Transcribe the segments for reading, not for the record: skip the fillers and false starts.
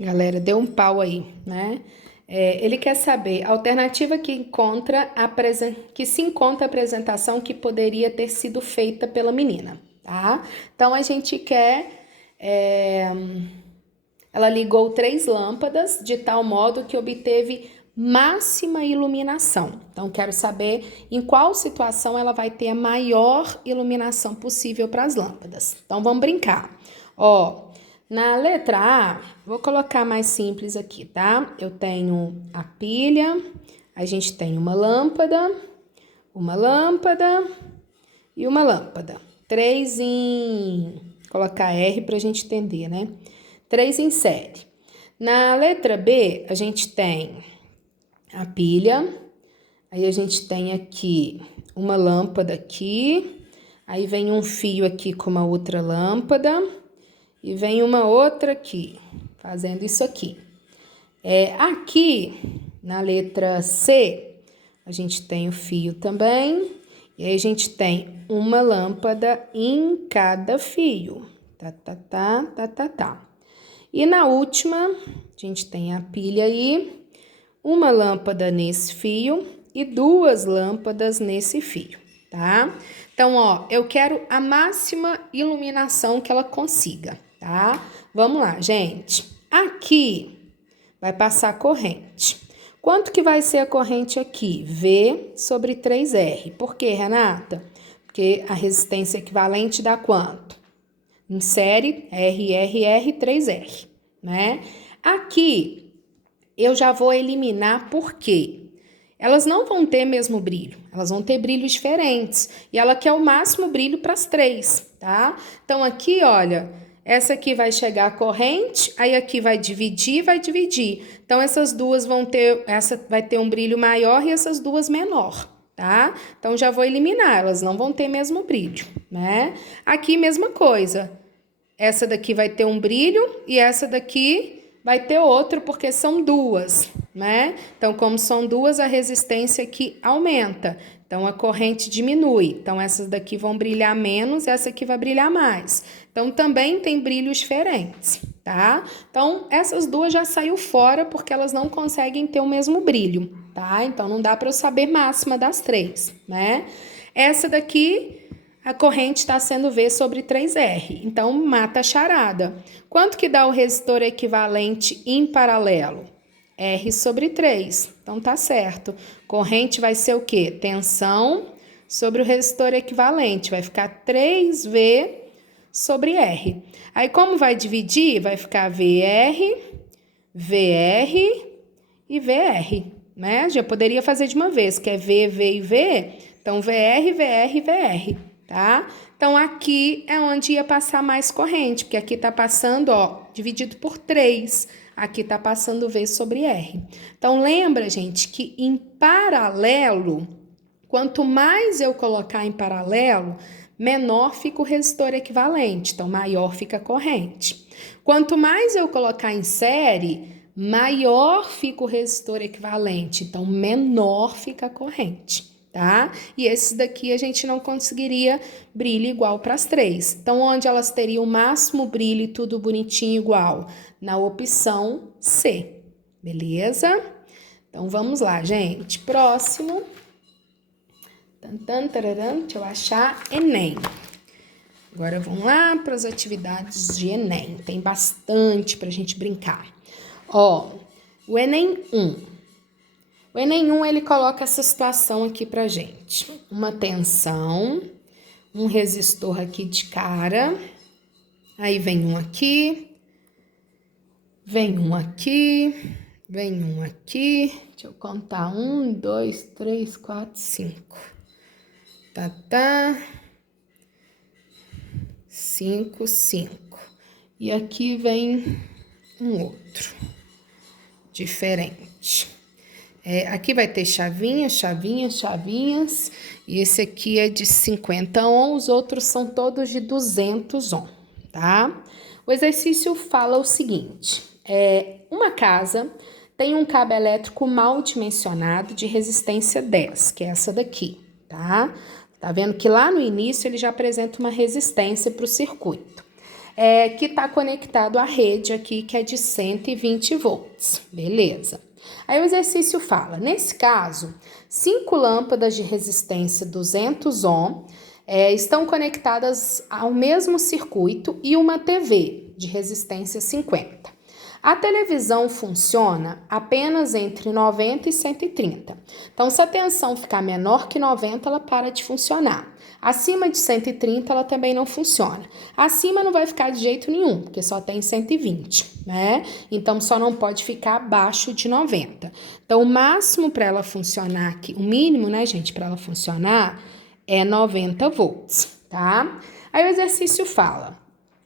Galera, deu um pau aí, né? Ele quer saber a alternativa que se encontra a apresentação que poderia ter sido feita pela menina, tá? Então a gente quer. Ela ligou 3 lâmpadas de tal modo que obteve máxima iluminação. Então quero saber em qual situação ela vai ter a maior iluminação possível para as lâmpadas. Então vamos brincar. Ó, na letra A, vou colocar mais simples aqui, tá? Eu tenho a pilha, a gente tem uma lâmpada e uma lâmpada. 3 em... colocar R para a gente entender, né? 3 em série. Na letra B, a gente tem a pilha, aí a gente tem aqui uma lâmpada aqui, aí vem um fio aqui com uma outra lâmpada, e vem uma outra aqui, fazendo isso aqui. Aqui, na letra C, a gente tem o fio também, e aí a gente tem uma lâmpada em cada fio. Tá. E na última, a gente tem a pilha aí, uma lâmpada nesse fio e 2 lâmpadas nesse fio, tá? Então, ó, eu quero a máxima iluminação que ela consiga, tá? Vamos lá, gente. Aqui vai passar a corrente. Quanto que vai ser a corrente aqui? V sobre 3R. Por quê, Renata? Porque a resistência equivalente dá quanto? Em série, R, 3R, né? Aqui, eu já vou eliminar por quê? Elas não vão ter mesmo brilho, elas vão ter brilhos diferentes. E ela quer o máximo brilho para as 3, tá? Então, aqui, olha, essa aqui vai chegar a corrente, aí aqui vai dividir. Então, essas duas vão ter, essa vai ter um brilho maior e essas duas menor, tá? Então, já vou eliminar, elas não vão ter mesmo brilho, né? Aqui, mesma coisa. Essa daqui vai ter um brilho e essa daqui vai ter outro, porque são duas, né? Então, como são duas, a resistência aqui aumenta. Então, a corrente diminui. Então, essas daqui vão brilhar menos, essa aqui vai brilhar mais. Então, também tem brilhos diferentes, tá? Então, essas duas já saiu fora porque elas não conseguem ter o mesmo brilho, tá? Então, não dá para eu saber máxima das 3, né? Essa daqui... a corrente está sendo V sobre 3R, então mata a charada. Quanto que dá o resistor equivalente em paralelo? R sobre 3, então tá certo. Corrente vai ser o quê? Tensão sobre o resistor equivalente, vai ficar 3V sobre R. Aí como vai dividir? Vai ficar VR, VR e VR, né? Já poderia fazer de uma vez, que é V, V e V, então VR, VR, VR. Tá? Então, aqui é onde ia passar mais corrente, porque aqui tá passando, ó, dividido por 3. Aqui tá passando V sobre R. Então, lembra, gente, que em paralelo, quanto mais eu colocar em paralelo, menor fica o resistor equivalente, então maior fica a corrente. Quanto mais eu colocar em série, maior fica o resistor equivalente, então menor fica a corrente. Tá? E esses daqui a gente não conseguiria brilho igual para as 3. Então, onde elas teriam o máximo brilho e tudo bonitinho igual? Na opção C, beleza? Então, vamos lá, gente. Próximo. Deixa eu achar Enem. Agora, vamos lá para as atividades de Enem. Tem bastante para a gente brincar. Ó, o Enem 1. O Enem 1, ele coloca essa situação aqui pra gente. Uma tensão, um resistor aqui de cara, aí vem um aqui, vem um aqui, vem um aqui. Deixa eu contar. 1, 2, 3, 4, 5. 5, 5. E aqui vem um outro, diferente. Aqui vai ter chavinhas, chavinhas, chavinhas, e esse aqui é de 50 ohm, os outros são todos de 200 ohm, tá? O exercício fala o seguinte, uma casa tem um cabo elétrico mal dimensionado de resistência 10, que é essa daqui, tá? Tá vendo que lá no início ele já apresenta uma resistência para o circuito. que está conectado à rede aqui, que é de 120 volts, beleza? Aí o exercício fala, nesse caso, 5 lâmpadas de resistência 200 ohm estão conectadas ao mesmo circuito e uma TV de resistência 50. A televisão funciona apenas entre 90 e 130. Então, se a tensão ficar menor que 90, ela para de funcionar. Acima de 130, ela também não funciona. Acima não vai ficar de jeito nenhum, porque só tem 120, né? Então, só não pode ficar abaixo de 90. Então, o máximo para ela funcionar aqui, o mínimo, né, gente, para ela funcionar é 90 volts, tá? Aí o exercício fala,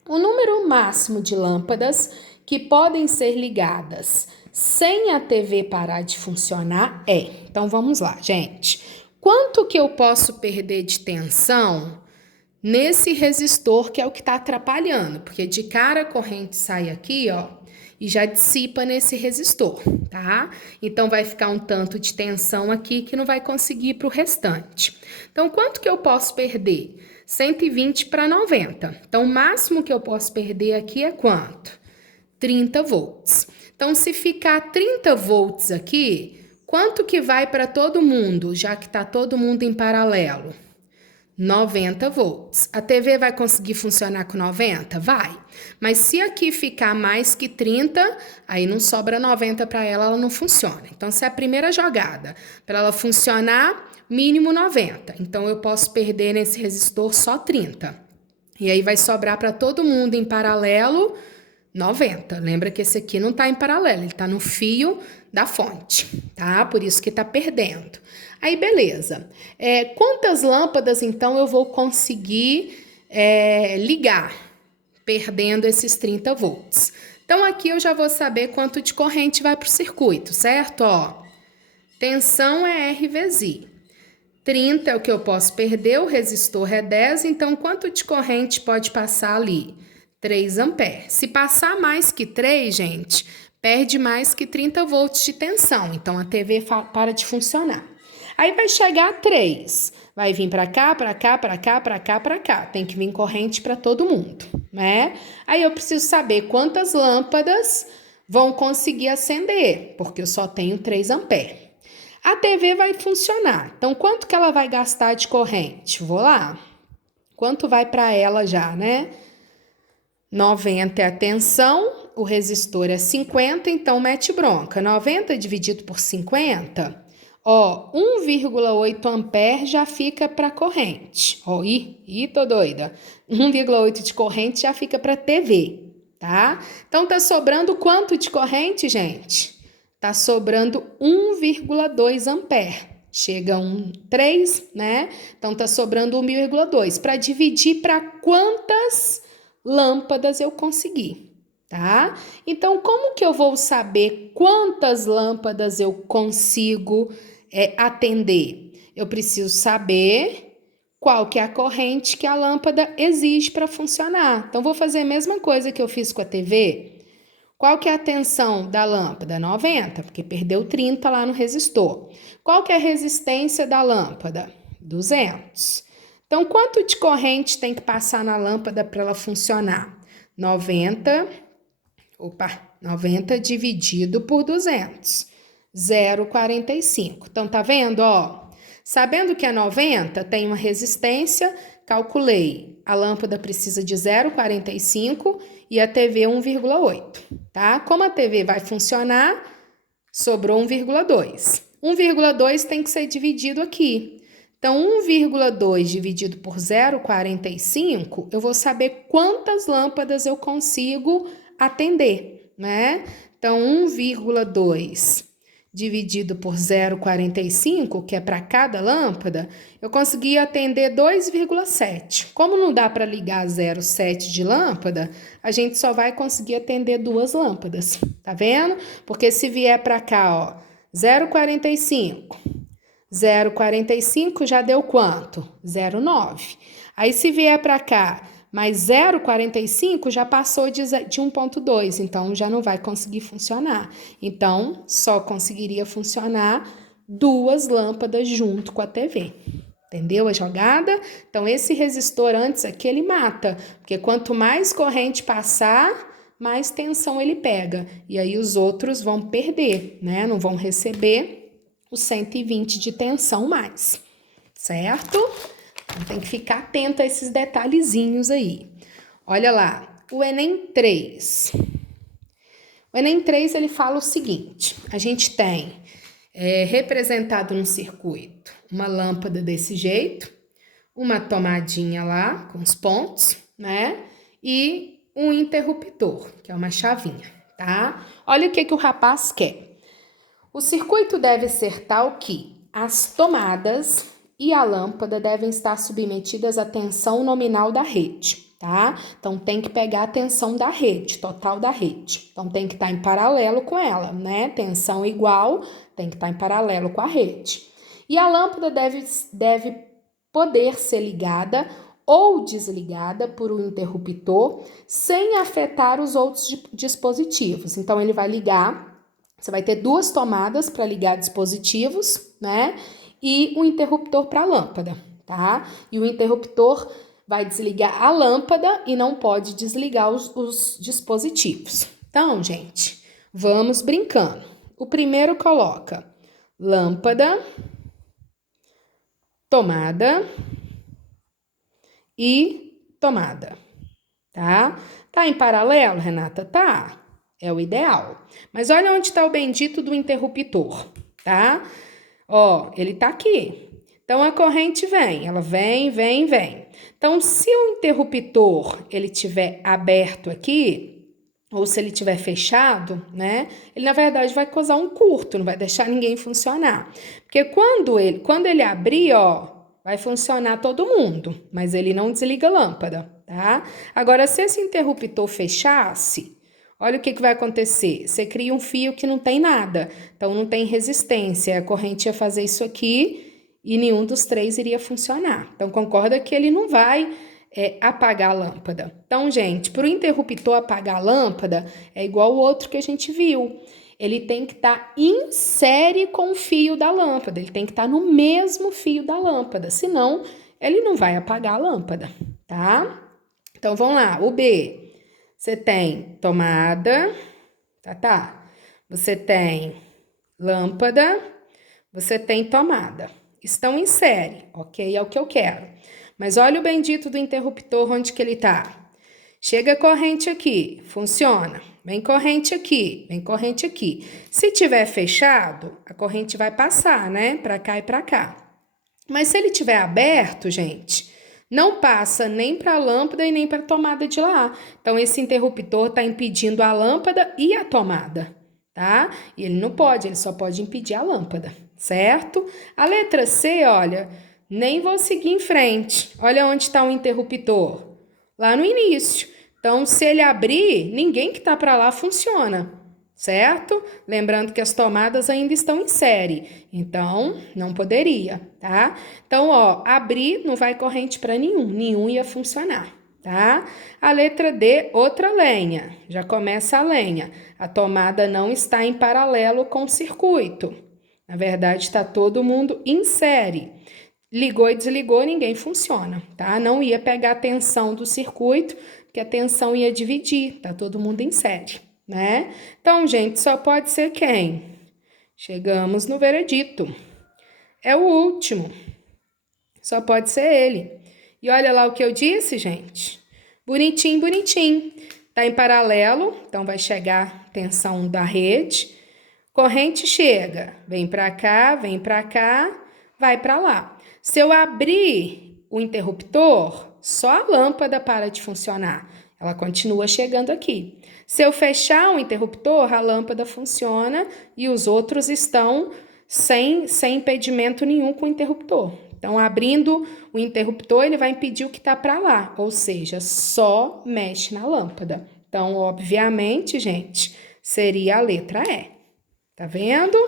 o número máximo de lâmpadas que podem ser ligadas sem a TV parar de funcionar é. Então, vamos lá, gente. Quanto que eu posso perder de tensão nesse resistor que é o que está atrapalhando? Porque de cara a corrente sai aqui, ó, e já dissipa nesse resistor, tá? Então, vai ficar um tanto de tensão aqui que não vai conseguir para o restante. Então, quanto que eu posso perder? 120 para 90. Então, o máximo que eu posso perder aqui é quanto? 30 volts. Então, se ficar 30 volts aqui, quanto que vai para todo mundo, já que está todo mundo em paralelo? 90 volts. A TV vai conseguir funcionar com 90? Vai. Mas se aqui ficar mais que 30, aí não sobra 90 para ela, ela não funciona. Então, se é a primeira jogada, para ela funcionar, mínimo 90. Então, eu posso perder nesse resistor só 30. E aí vai sobrar para todo mundo em paralelo 90. Lembra que esse aqui não está em paralelo, ele está no fio da fonte, tá? Por isso que está perdendo. Aí, beleza. Quantas lâmpadas, então, eu vou conseguir ligar, perdendo esses 30 volts? Então, aqui eu já vou saber quanto de corrente vai para o circuito, certo? Ó, tensão é R vezes I. 30 é o que eu posso perder, o resistor é 10, então quanto de corrente pode passar ali? 3 amperes. Se passar mais que 3, gente, perde mais que 30 volts de tensão. Então, a TV para de funcionar. Aí vai chegar a 3. Vai vir para cá, para cá, para cá, para cá, para cá. Tem que vir corrente para todo mundo, né? Aí eu preciso saber quantas lâmpadas vão conseguir acender, porque eu só tenho 3 amperes. A TV vai funcionar. Então, quanto que ela vai gastar de corrente? Vou lá. Quanto vai para ela já, né? 90 é a tensão, o resistor é 50, então mete bronca. 90 dividido por 50, ó, 1,8 ampere já fica para corrente. Ó, tô doida. 1,8 de corrente já fica para TV, tá? Então, tá sobrando quanto de corrente, gente? Tá sobrando 1,2 ampere. Chega 3, né? Então, tá sobrando 1,2. Para dividir para quantas lâmpadas eu consegui, tá? Então, como que eu vou saber quantas lâmpadas eu consigo atender? Eu preciso saber qual que é a corrente que a lâmpada exige para funcionar. Então, vou fazer a mesma coisa que eu fiz com a TV. Qual que é a tensão da lâmpada? 90, porque perdeu 30 lá no resistor. Qual que é a resistência da lâmpada? 200. Então, quanto de corrente tem que passar na lâmpada para ela funcionar? 90 dividido por 200, 0,45. Então, tá vendo, ó? Sabendo que é 90, tem uma resistência, calculei. A lâmpada precisa de 0,45 e a TV 1,8, tá? Como a TV vai funcionar, sobrou 1,2. 1,2 tem que ser dividido aqui. Então, 1,2 dividido por 0,45, eu vou saber quantas lâmpadas eu consigo atender, né? Então, 1,2 dividido por 0,45, que é para cada lâmpada, eu consegui atender 2,7. Como não dá para ligar 0,7 de lâmpada, a gente só vai conseguir atender 2 lâmpadas, tá vendo? Porque se vier para cá, ó, 0,45... 0,45 já deu quanto? 0,9. Aí, se vier para cá, mais 0,45 já passou de 1,2, então já não vai conseguir funcionar. Então, só conseguiria funcionar 2 lâmpadas junto com a TV. Entendeu a jogada? Então, esse resistor antes aqui, ele mata, porque quanto mais corrente passar, mais tensão ele pega. E aí os outros vão perder, né? Não vão receber os 120 de tensão mais, certo? Então, tem que ficar atento a esses detalhezinhos aí. Olha lá, o Enem 3. O Enem 3, ele fala o seguinte, a gente tem representado no circuito uma lâmpada desse jeito, uma tomadinha lá com os pontos, né? E um interruptor, que é uma chavinha, tá? Olha o que o rapaz quer. O circuito deve ser tal que as tomadas e a lâmpada devem estar submetidas à tensão nominal da rede, tá? Então, tem que pegar a tensão da rede, total da rede. Então, tem que estar em paralelo com ela, né? Tensão igual, tem que estar em paralelo com a rede. E a lâmpada deve poder ser ligada ou desligada por um interruptor sem afetar os outros dispositivos. Então, ele vai ligar, você vai ter duas tomadas para ligar dispositivos, né? E um interruptor para a lâmpada, tá? E o interruptor vai desligar a lâmpada e não pode desligar os dispositivos. Então, gente, vamos brincando. O primeiro coloca lâmpada, tomada e tomada, tá? Tá em paralelo, Renata? Tá. É o ideal. Mas olha onde está o bendito do interruptor, tá? Ó, ele tá aqui. Então, a corrente vem, ela vem. Então, se o interruptor, ele tiver aberto aqui, ou se ele tiver fechado, né? Ele, na verdade, vai causar um curto, não vai deixar ninguém funcionar. Porque quando ele abrir, ó, vai funcionar todo mundo, mas ele não desliga a lâmpada, tá? Agora, se esse interruptor fechasse, olha o que vai acontecer. Você cria um fio que não tem nada, então não tem resistência. A corrente ia fazer isso aqui e nenhum dos três iria funcionar. Então, concorda que ele não vai apagar a lâmpada. Então, gente, para o interruptor apagar a lâmpada, é igual o outro que a gente viu. Ele tem que estar em série com o fio da lâmpada, ele tem que estar no mesmo fio da lâmpada, senão ele não vai apagar a lâmpada, tá? Então, vamos lá, o B. Você tem tomada, tá? Você tem lâmpada, você tem tomada. Estão em série, ok? É o que eu quero. Mas olha o bendito do interruptor, onde que ele tá. Chega corrente aqui, funciona. Vem corrente aqui, vem corrente aqui. Se tiver fechado, a corrente vai passar, né? Pra cá e pra cá. Mas se ele tiver aberto, gente, não passa nem para a lâmpada e nem para a tomada de lá. Então, esse interruptor está impedindo a lâmpada e a tomada, tá? E ele não pode, ele só pode impedir a lâmpada, certo? A letra C, olha, nem vou seguir em frente. Olha onde está o interruptor, lá no início. Então, se ele abrir, ninguém que está para lá funciona, certo? Lembrando que as tomadas ainda estão em série, então não poderia, tá? Então, ó, abrir não vai corrente para nenhum ia funcionar, tá? A letra D, outra lenha, já começa a lenha. A tomada não está em paralelo com o circuito. Na verdade, está todo mundo em série. Ligou e desligou, ninguém funciona, tá? Não ia pegar a tensão do circuito, porque a tensão ia dividir, tá todo mundo em série, né? Então, gente, só pode ser quem? Chegamos no veredito. É o último. Só pode ser ele. E olha lá o que eu disse, gente. Bonitinho, bonitinho. Tá em paralelo, então vai chegar tensão da rede. Corrente chega, vem para cá, vai para lá. Se eu abrir o interruptor, só a lâmpada para de funcionar. Ela continua chegando aqui. Se eu fechar o interruptor, a lâmpada funciona e os outros estão sem impedimento nenhum com o interruptor. Então, abrindo o interruptor, ele vai impedir o que está para lá, ou seja, só mexe na lâmpada. Então, obviamente, gente, seria a letra E. Tá vendo?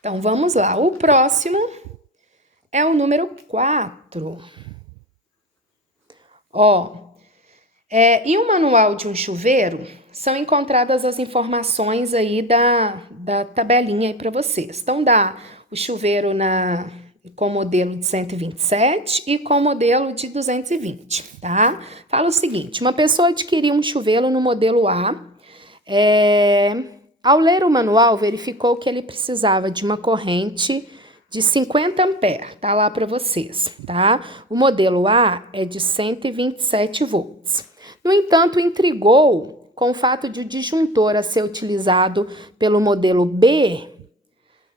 Então, vamos lá. O próximo é o número 4. Ó, em um manual de um chuveiro, são encontradas as informações aí da tabelinha aí para vocês. Então, dá o chuveiro com modelo de 127 e com modelo de 220, tá? Fala o seguinte, uma pessoa adquiriu um chuveiro no modelo A, ao ler o manual, verificou que ele precisava de uma corrente de 50 amperes, tá lá para vocês, tá? O modelo A é de 127 volts. No entanto, intrigou com o fato de o disjuntor a ser utilizado pelo modelo B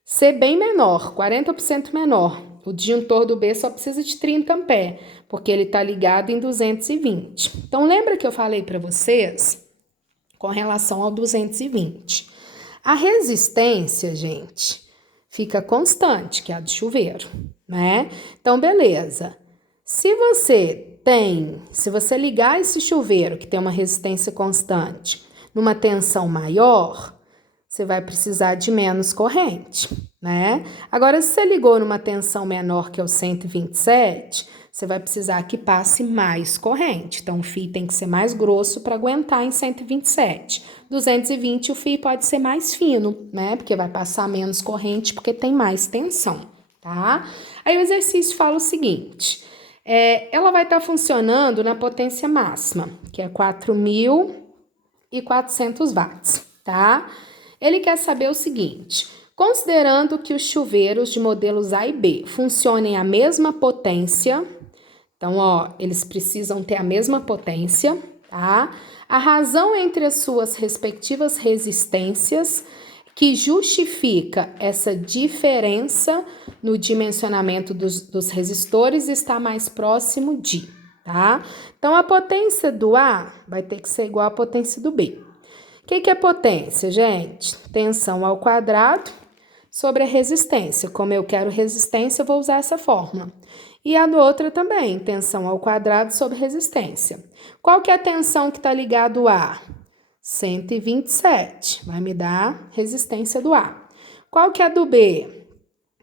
ser bem menor, 40% menor. O disjuntor do B só precisa de 30 amperes, porque ele está ligado em 220. Então, lembra que eu falei para vocês com relação ao 220? A resistência, gente, fica constante, que é a do chuveiro, né? Então, beleza. Se você ligar esse chuveiro, que tem uma resistência constante, numa tensão maior, você vai precisar de menos corrente, né? Agora, se você ligou numa tensão menor, que é o 127, você vai precisar que passe mais corrente. Então, o fio tem que ser mais grosso para aguentar em 127. 220, o fio pode ser mais fino, né? Porque vai passar menos corrente, porque tem mais tensão, tá? Aí, o exercício fala o seguinte, ela vai estar funcionando na potência máxima, que é 4.400 watts, tá? Ele quer saber o seguinte, considerando que os chuveiros de modelos A e B funcionem a mesma potência, então, ó, eles precisam ter a mesma potência, tá? A razão entre as suas respectivas resistências que justifica essa diferença no dimensionamento dos resistores está mais próximo de, tá? Então, a potência do A vai ter que ser igual à potência do B. O que é potência, gente? Tensão ao quadrado sobre a resistência. Como eu quero resistência, eu vou usar essa fórmula. E a outra também, tensão ao quadrado sobre resistência. Qual que é a tensão que está ligado a? 127, vai me dar resistência do A. Qual que é a do B?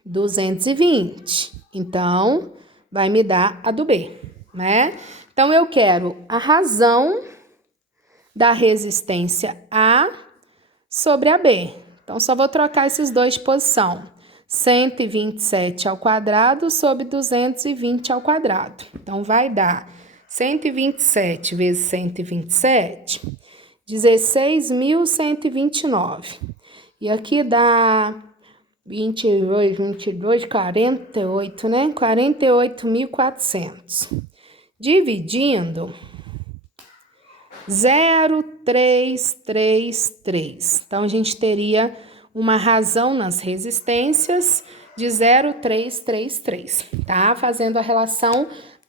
220, então vai me dar a do B, né? Então, eu quero a razão da resistência A sobre a B. Então, só vou trocar esses dois de posição. 127 ao quadrado sobre 220 ao quadrado. Então, vai dar 127 vezes 127, 16.129. E aqui dá 22, 48, né? 48.400. Dividindo 0,333. Então, a gente teria uma razão nas resistências de 0,333, tá? Fazendo a relação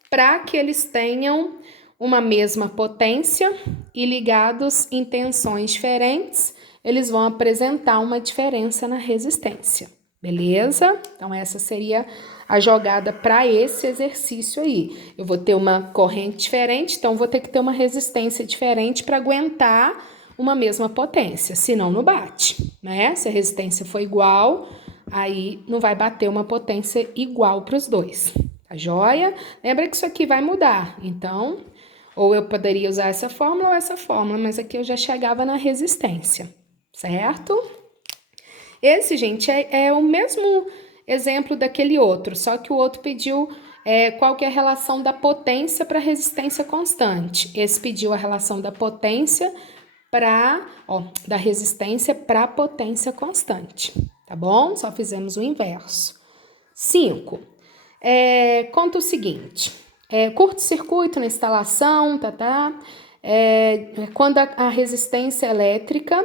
para que eles tenham uma mesma potência e ligados em tensões diferentes, eles vão apresentar uma diferença na resistência, beleza? Então, essa seria a jogada para esse exercício aí. Eu vou ter uma corrente diferente, então vou ter que ter uma resistência diferente para aguentar uma mesma potência, senão não bate, né? Se a resistência for igual, aí não vai bater uma potência igual para os dois, tá joia? Lembra que isso aqui vai mudar, então, ou eu poderia usar essa fórmula ou essa fórmula, mas aqui eu já chegava na resistência, certo? Esse, gente, é o mesmo exemplo daquele outro, só que o outro pediu qual que é a relação da potência para resistência constante. Esse pediu a relação da potência da resistência para potência constante, tá bom? Só fizemos o inverso. 5. Conta o seguinte, curto-circuito na instalação, quando a resistência elétrica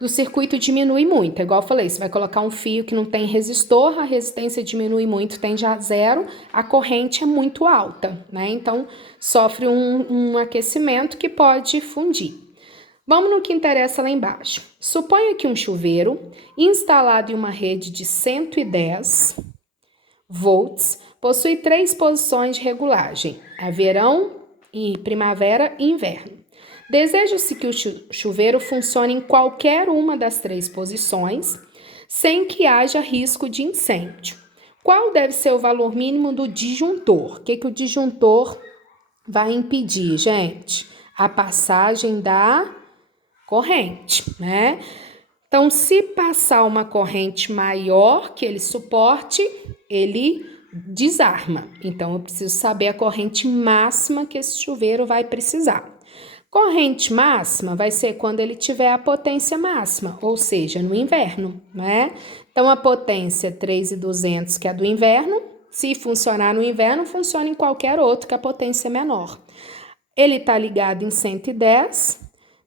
do circuito diminui muito, igual eu falei, você vai colocar um fio que não tem resistor, a resistência diminui muito, tende a zero, a corrente é muito alta, né? Então, sofre um aquecimento que pode fundir. Vamos no que interessa lá embaixo. Suponha que um chuveiro instalado em uma rede de 110 volts possui 3 posições de regulagem, verão, primavera e inverno. Deseja-se que o chuveiro funcione em qualquer uma das 3 posições, sem que haja risco de incêndio. Qual deve ser o valor mínimo do disjuntor? O que o disjuntor vai impedir, gente? A passagem da corrente, né? Então, se passar uma corrente maior que ele suporte, ele desarma. Então, eu preciso saber a corrente máxima que esse chuveiro vai precisar. Corrente máxima vai ser quando ele tiver a potência máxima, ou seja, no inverno, né? Então, a potência 3.200, que é do inverno, se funcionar no inverno, funciona em qualquer outro que a potência é menor. Ele está ligado em 110,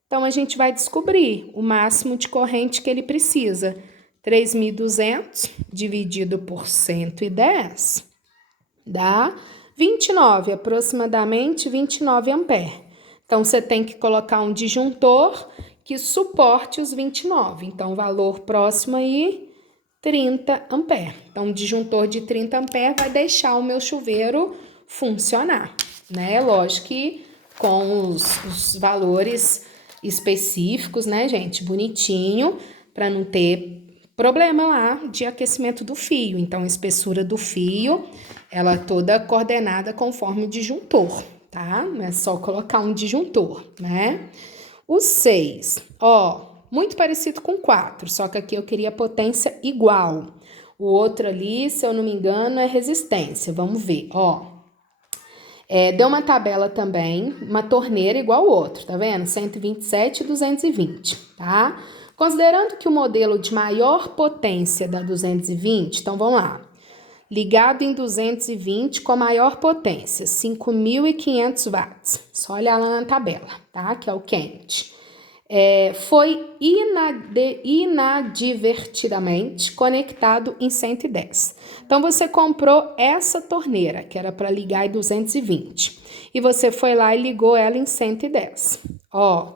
então a gente vai descobrir o máximo de corrente que ele precisa. 3.200 dividido por 110 dá 29, aproximadamente 29 amperes. Então, você tem que colocar um disjuntor que suporte os 29. Então, o valor próximo aí, 30 amperes. Então, um disjuntor de 30 amperes vai deixar o meu chuveiro funcionar, né? Lógico que com os valores específicos, né, gente? Bonitinho, para não ter problema lá de aquecimento do fio. Então, a espessura do fio, ela é toda coordenada conforme o disjuntor, tá? Não é só colocar um disjuntor, né? O 6, ó, muito parecido com 4, só que aqui eu queria potência igual. O outro ali, se eu não me engano, é resistência. Vamos ver, ó. Deu uma tabela também, uma torneira igual ao outro, tá vendo? 127 e 220, tá? Considerando que o modelo de maior potência da 220, então vamos lá. Ligado em 220 com maior potência, 5.500 watts. Só olhar lá na tabela, tá? Que é o quente. Foi inadvertidamente conectado em 110. Então, você comprou essa torneira, que era para ligar em 220. E você foi lá e ligou ela em 110. Ó,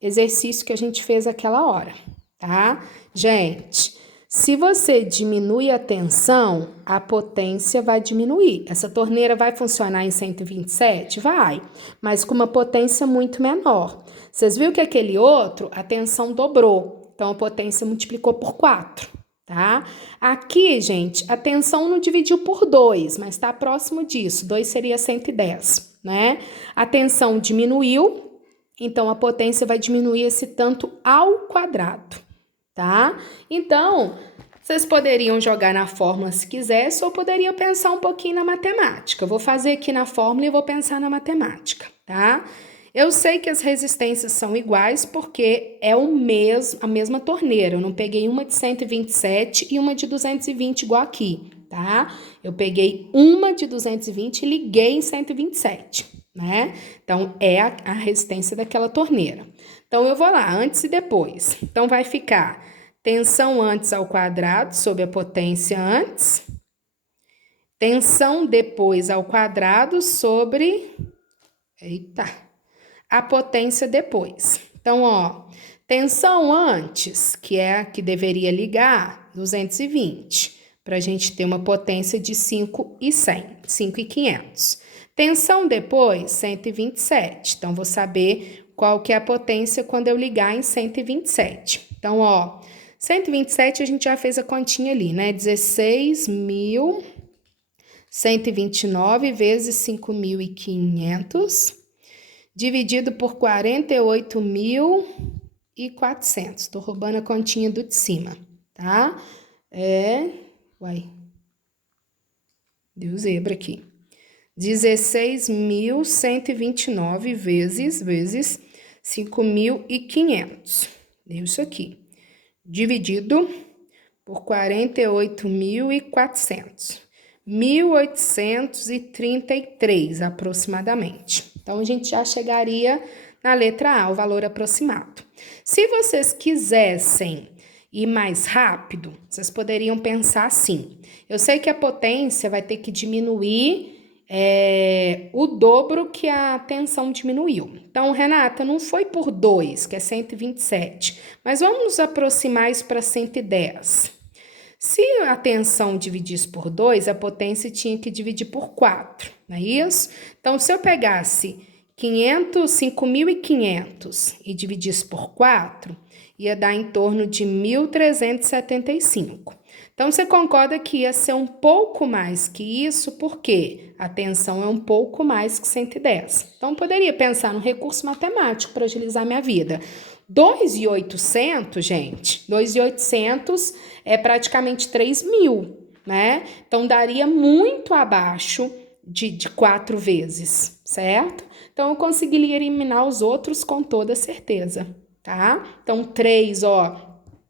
exercício que a gente fez aquela hora, tá? Gente, se você diminui a tensão, a potência vai diminuir. Essa torneira vai funcionar em 127? Vai, mas com uma potência muito menor. Vocês viram que aquele outro, a tensão dobrou, então a potência multiplicou por 4, tá? Aqui, gente, a tensão não dividiu por 2, mas está próximo disso, 2 seria 110, né? A tensão diminuiu, então a potência vai diminuir esse tanto ao quadrado, tá? Então, vocês poderiam jogar na fórmula se quisesse ou poderiam pensar um pouquinho na matemática. Eu vou fazer aqui na fórmula e vou pensar na matemática, tá? Eu sei que as resistências são iguais porque é a mesma torneira. Eu não peguei uma de 127 e uma de 220 igual aqui, tá? Eu peguei uma de 220 e liguei em 127, né? Então, é a resistência daquela torneira. Então, eu vou lá, antes e depois. Então, vai ficar tensão antes ao quadrado sobre a potência antes. Tensão depois ao quadrado sobre... Eita! A potência depois. Então, ó, tensão antes, que é a que deveria ligar, 220, para a gente ter uma potência de 5.500. Tensão depois, 127. Então, vou saber qual que é a potência quando eu ligar em 127. Então, ó, 127 a gente já fez a continha ali, né? 16.129 vezes 5.500 dividido por 48.400. Estou roubando a continha do de cima, tá? Deu zebra aqui. 16.129 vezes 5.500. Deu isso aqui. Dividido por 48.400. 1.833 aproximadamente. Então, a gente já chegaria na letra A, o valor aproximado. Se vocês quisessem ir mais rápido, vocês poderiam pensar assim. Eu sei que a potência vai ter que diminuir o dobro que a tensão diminuiu. Então, Renata, não foi por 2, que é 127, mas vamos nos aproximar isso para 110. Se a tensão dividisse por 2, a potência tinha que dividir por 4, não é isso? Então, se eu pegasse 5.500 e dividisse por 4, ia dar em torno de 1.375. Então, você concorda que ia ser um pouco mais que isso, porque a tensão é um pouco mais que 110. Então, poderia pensar no recurso matemático para agilizar minha vida. 2.800, gente, 2.800 é praticamente 3.000. né? Então, daria muito abaixo de 4 vezes, certo? Então, eu conseguiria eliminar os outros com toda certeza, tá? Então, 3, ó,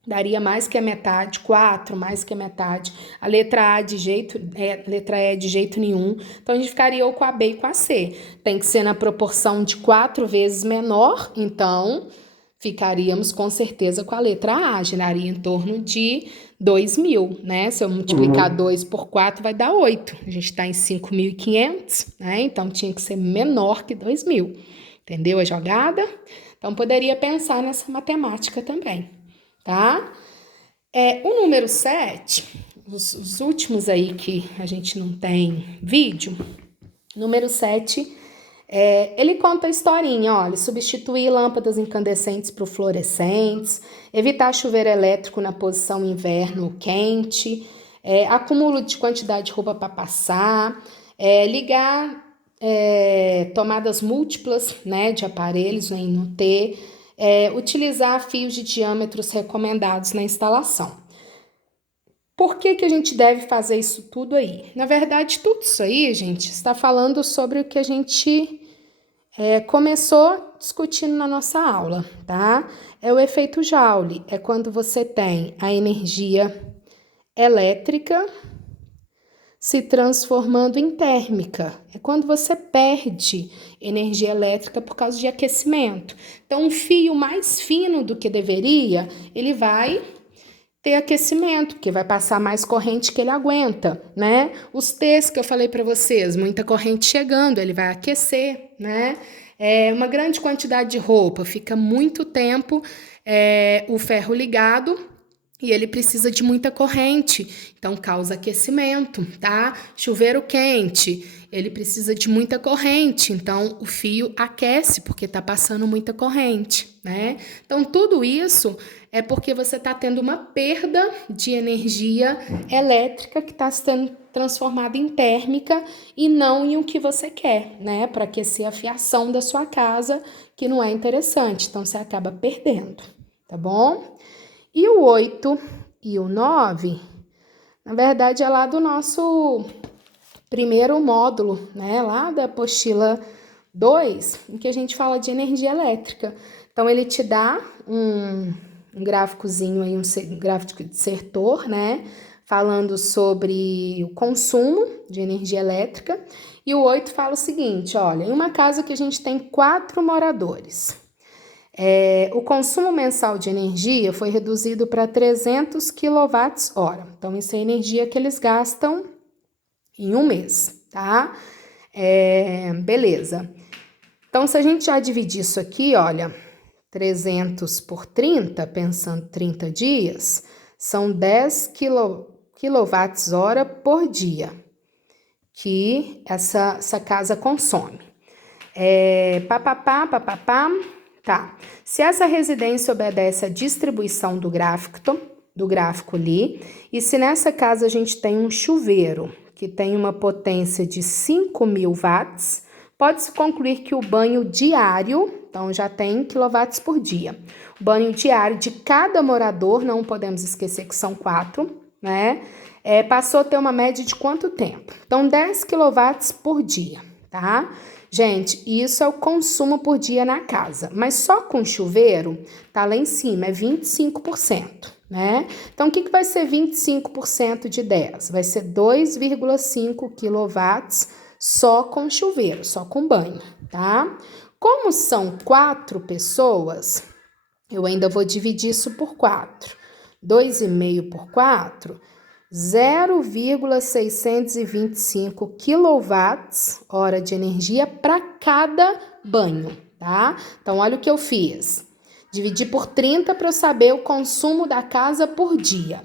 daria mais que a metade, 4 mais que a metade. A letra letra E de jeito nenhum. Então, a gente ficaria ou com a B e com a C. Tem que ser na proporção de 4 vezes menor, então ficaríamos com certeza com a letra A, geraria em torno de 2.000, né? Se eu multiplicar 2 por 4, vai dar 8. A gente está em 5.500, né? Então, tinha que ser menor que 2.000. Entendeu a jogada? Então, poderia pensar nessa matemática também, tá? O número 7, os últimos aí que a gente não tem vídeo, número 7, ele conta a historinha, olha, substituir lâmpadas incandescentes por fluorescentes, evitar chuveiro elétrico na posição inverno quente, acúmulo de quantidade de roupa para passar, ligar tomadas múltiplas, né, de aparelhos em no T, utilizar fios de diâmetros recomendados na instalação. Por que a gente deve fazer isso tudo aí? Na verdade, tudo isso aí, gente, está falando sobre o que a gente começou discutindo na nossa aula, tá? É o efeito Joule, é quando você tem a energia elétrica se transformando em térmica. É quando você perde energia elétrica por causa de aquecimento. Então, um fio mais fino do que deveria, ele vai ter aquecimento, porque vai passar mais corrente que ele aguenta, né? Os T's que eu falei para vocês, muita corrente chegando, ele vai aquecer, né? Uma grande quantidade de roupa, fica muito tempo o ferro ligado e ele precisa de muita corrente, então causa aquecimento, tá? Chuveiro quente, ele precisa de muita corrente, então o fio aquece porque tá passando muita corrente, né? Então tudo isso é porque você tá tendo uma perda de energia elétrica que está sendo transformada em térmica e não em o que você quer, né? Para aquecer a fiação da sua casa, que não é interessante, então você acaba perdendo, tá bom? E o 8 e o 9, na verdade, é lá do nosso primeiro módulo, né? Lá da apostila 2, em que a gente fala de energia elétrica. Então, ele te dá um gráficozinho aí, um gráfico de setor, né? Falando sobre o consumo de energia elétrica. E o 8 fala o seguinte, olha, em uma casa que a gente tem 4 moradores, o consumo mensal de energia foi reduzido para 300 kWh. Então, isso é a energia que eles gastam em um mês, tá? Beleza. Então, se a gente já dividir isso aqui, olha, 300 por 30, pensando 30 dias, são 10 kWh por dia que essa casa consome. Tá. Se essa residência obedece à distribuição do gráfico ali, e se nessa casa a gente tem um chuveiro que tem uma potência de 5.000 watts, pode-se concluir que o banho diário, então já tem quilowatts por dia, o banho diário de cada morador, não podemos esquecer que são 4, né? Passou a ter uma média de quanto tempo? Então, 10 quilowatts por dia, tá? Gente, isso é o consumo por dia na casa, mas só com chuveiro, tá lá em cima, é 25%, né? Então, o que vai ser 25% de 10? Vai ser 2,5 quilowatts só com chuveiro, só com banho, tá? Como são 4 pessoas, eu ainda vou dividir isso por 4. 2,5 por 4, 0,625 quilowatts hora de energia para cada banho, tá? Então, olha o que eu fiz. Dividi por 30 para eu saber o consumo da casa por dia.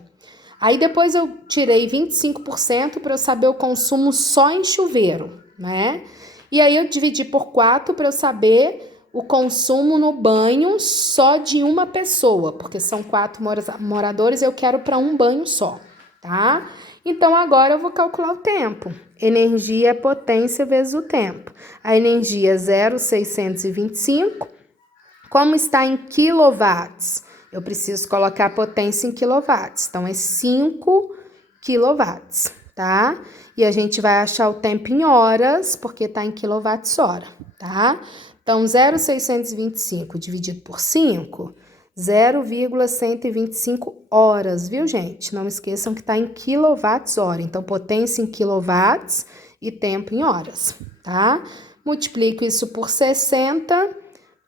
Aí, depois eu tirei 25% para eu saber o consumo só em chuveiro, né? E aí, eu dividi por 4 para eu saber o consumo no banho só de uma pessoa, porque são 4 moradores, eu quero para um banho só, tá? Então, agora eu vou calcular o tempo. Energia é potência vezes o tempo. A energia é 0,625. Como está em quilowatts? Eu preciso colocar a potência em quilowatts. Então, é 5 quilowatts, tá? E a gente vai achar o tempo em horas, porque tá em quilowatts-hora, tá? Então, 0,625 dividido por 5, 0,125 horas, viu, gente? Não esqueçam que tá em quilowatts-hora. Então, potência em quilowatts e tempo em horas, tá? Multiplico isso por 60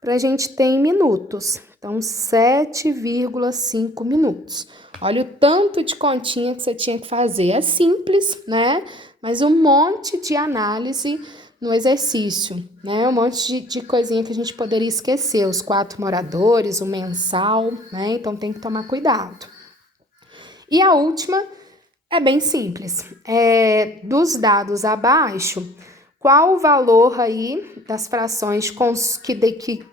para a gente ter em minutos. Então, 7,5 minutos. Olha o tanto de continha que você tinha que fazer. É simples, né? Mas um monte de análise no exercício, né? Um monte de coisinha que a gente poderia esquecer. Os 4 moradores, o mensal, né? Então, tem que tomar cuidado. E a última é bem simples. Dos dados abaixo, qual o valor aí das frações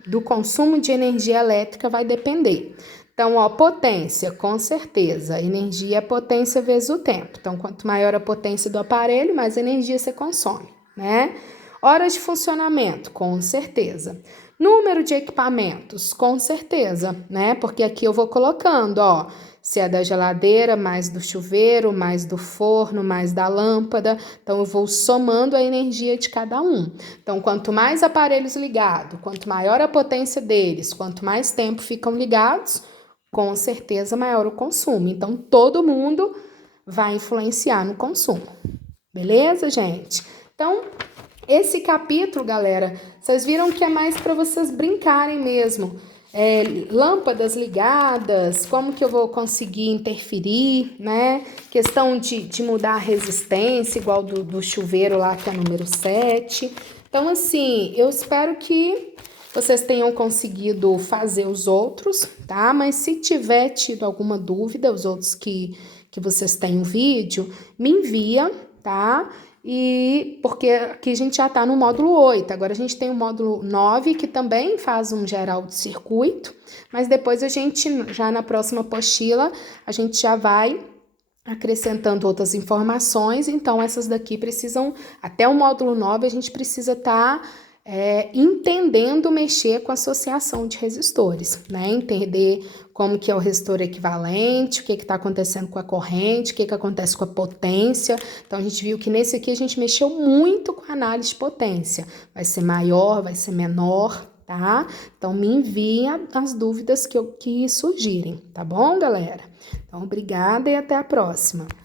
do consumo de energia elétrica vai depender? Então, ó, potência, com certeza. Energia é potência vezes o tempo. Então, quanto maior a potência do aparelho, mais energia você consome, né? Horas de funcionamento, com certeza. Número de equipamentos, com certeza, né? Porque aqui eu vou colocando, ó, se é da geladeira, mais do chuveiro, mais do forno, mais da lâmpada. Então, eu vou somando a energia de cada um. Então, quanto mais aparelhos ligados, quanto maior a potência deles, quanto mais tempo ficam ligados, com certeza maior o consumo. Então, todo mundo vai influenciar no consumo. Beleza, gente? Então, esse capítulo, galera, vocês viram que é mais para vocês brincarem mesmo. Lâmpadas ligadas, como que eu vou conseguir interferir, né? Questão de mudar a resistência, igual do chuveiro lá, que é número 7. Então, assim, eu espero que vocês tenham conseguido fazer os outros, tá? Mas se tiver tido alguma dúvida, os outros que vocês têm um vídeo, me envia, tá? E porque aqui a gente já tá no módulo 8, agora a gente tem o módulo 9, que também faz um geral de circuito, mas depois a gente, já na próxima apostila, a gente já vai acrescentando outras informações, então essas daqui precisam, até o módulo 9 a gente precisa estar entendendo mexer com associação de resistores, né? Entender como que é o resistor equivalente, o que está acontecendo com a corrente, o que acontece com a potência. Então, a gente viu que nesse aqui a gente mexeu muito com a análise de potência. Vai ser maior, vai ser menor, tá? Então, me enviem as dúvidas que surgirem, tá bom, galera? Então, obrigada e até a próxima.